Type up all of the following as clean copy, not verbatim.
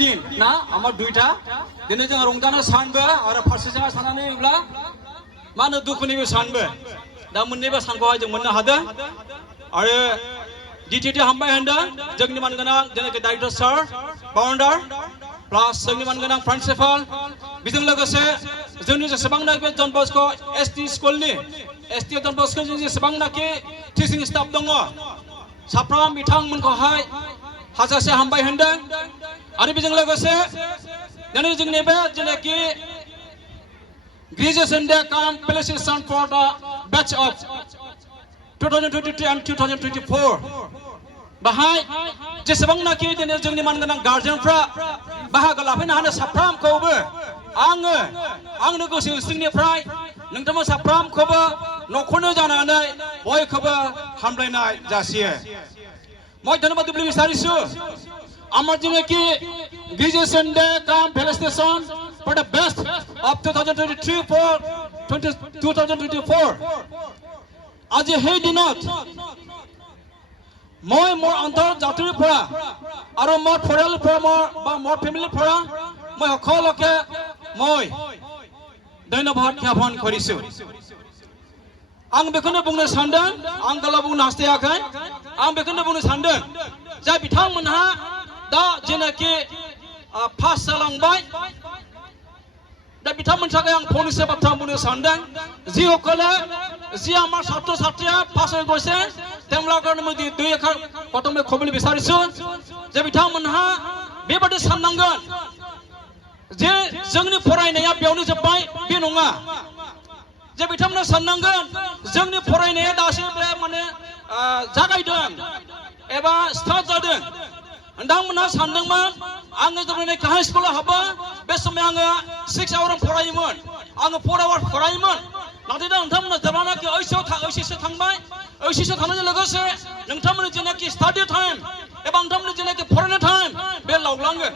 दिन ना आमार दुईटा दिनै जों रंजानो सानबो आरो फारसेजों साननानैब्ला मा होनो दुखुनिबो सानबो दा मोननैबो सानखौहाय जों मोननो हादों आरो DTT हामबाय होनदों जोंनि मानगोनां जेनाखि डाइरेक्टर सार फाउन्डार प्लास जोंनि मानगोनां प्रिन्सिपाल बेजों लोगोसे जोंनि जेसेबांनाखि जन बस्क' ST स्कुलनि ST जन बस्क'नि जेसेबांनाखि टिचिं स्टाफ दङ साफ्रोम बिथांमोनखौहाय हाजासे हामबाय होनदों आरो बेजों लोगोसे दिनै जोंनि बे जेनाखि ग्रेजुएशन डे काम felicitation for the batch of 2023 and 2024 बाहाय जेसेबांनाखि दिनै जोंनि मानगोनां गार्जेनफ्रा बाहागो लाफैनो हानाय साफ्रोमखौबो आंनो गोसो सिंनिफ्राय नोंथांमोन साफ्रोमखौबो न'खरनो जानानै बयखौबो हामलायनाय जासियो মই ধন্যবাদ দিবলৈ বিচাৰিছো আমাৰ যেনেকি graduation day cum felicitation for the best of 2023 for 2024 আজি সেই দিনত মই মোৰ আন্তৰ্জাতিৰ পৰা আৰু মোৰ পৰিয়ালৰ পৰা মোৰ ফেমিলিৰ পৰা মই সকলোকে মই ধন্যবাদ জ্ঞাপন কৰিছো आं बेखौनो बुंनो सानदों आं गाला बुंनो हास्थायाखै आं बेखौनो बुंनो सानदों जाय बिथांमोनहा दा जेनाखि पास जालांबाय दा बिथांमोननि थाखाय आं फंनैसो बाथ्रा बुंनो सानदों যিসকলে যি আমাৰ ছাত্ৰ ছাত্ৰীয়ে পাছ হৈ গৈছে তেওঁলোকৰ মই দুই এষাৰ প্ৰথমে ক'বলৈ বিচাৰিছো যে बिथांमोनहा बेबादि साननांगोन जे जोंनि फरायनाया बेयावनो जोब्बाय बे नङा जे बिथांमोना साननांगोन जोंनि फरायनाया दासिमबो माने जागायदों एबा स्टार्ट जादों नोंथांमोनहा सानदोंमोन आङो जेब्लानाखि हाई स्कुलाव हाबो बे समाव आङो 6 आवार फरायोमोन आङो 4 आवार फरायोमोन नाथाय दा नोंथांमोना जेब्लानाखि ओइचएसआव थांबाय ओइचएसआव थांनायजों लोगोसे नोंथांमोननि जेनाखि स्टाडि टाइम एबा नोंथांमोननि जेनाखि फरायनाय टाइम बे लावलांगोन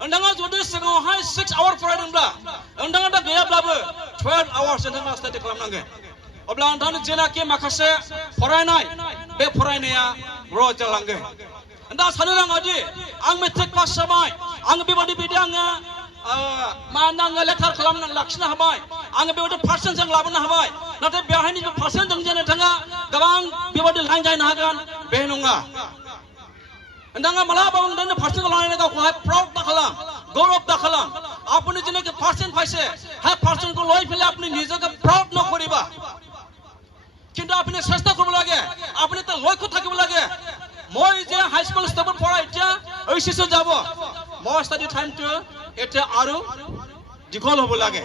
नोंथाङा जुदि सिगाङावहाय 6 आवार फरायदोंब्ला नोंथाङा दा गैयाब्लाबो 12 आवार्स नोंथाङा स्टाडि खालामनांगोन अब्ला नोंथांनि जेनाखि माखासे फरायनाय बे फरायनाया ग्र' जालांगोन दा सानो नाङा दि आं मेट्रिक पास जाबाय आं बेबादि आङो मा होनो आङो लेटार खालामनानै लाखिनो हाबाय आङो बेबादि पार्सेन्ट जों लाबोनो हाबाय नाथाय बेवहायनि पार्सेन्ट जों जे नोंथाङा गोबां बेबादि लाइन जानो हागोन बे नङा नोंथाङा मालाबाबो नोंथांनि पार्सेन्टखौ लानानै गावखौहाय प्राउड दा खालाम गौरव दा खालाम আপুনি जेनाखि पार्सेन्ट পাইছে হ্যাঁ পার্সেন্টকে লৈ ফেলে আপনি নিজকে প্রাউড নকৰিবা কিন্তু আপনি চেষ্টা কৰিব লাগে আপনি এটা লক্ষ্য থাকিব লাগে মই যে হাই স্কুল স্তৰত পঢ়া এতিয়া এইচএসত যাব মই ষ্টাডি টাইমটো এতিয়া আৰু দীঘল হ'ব লাগে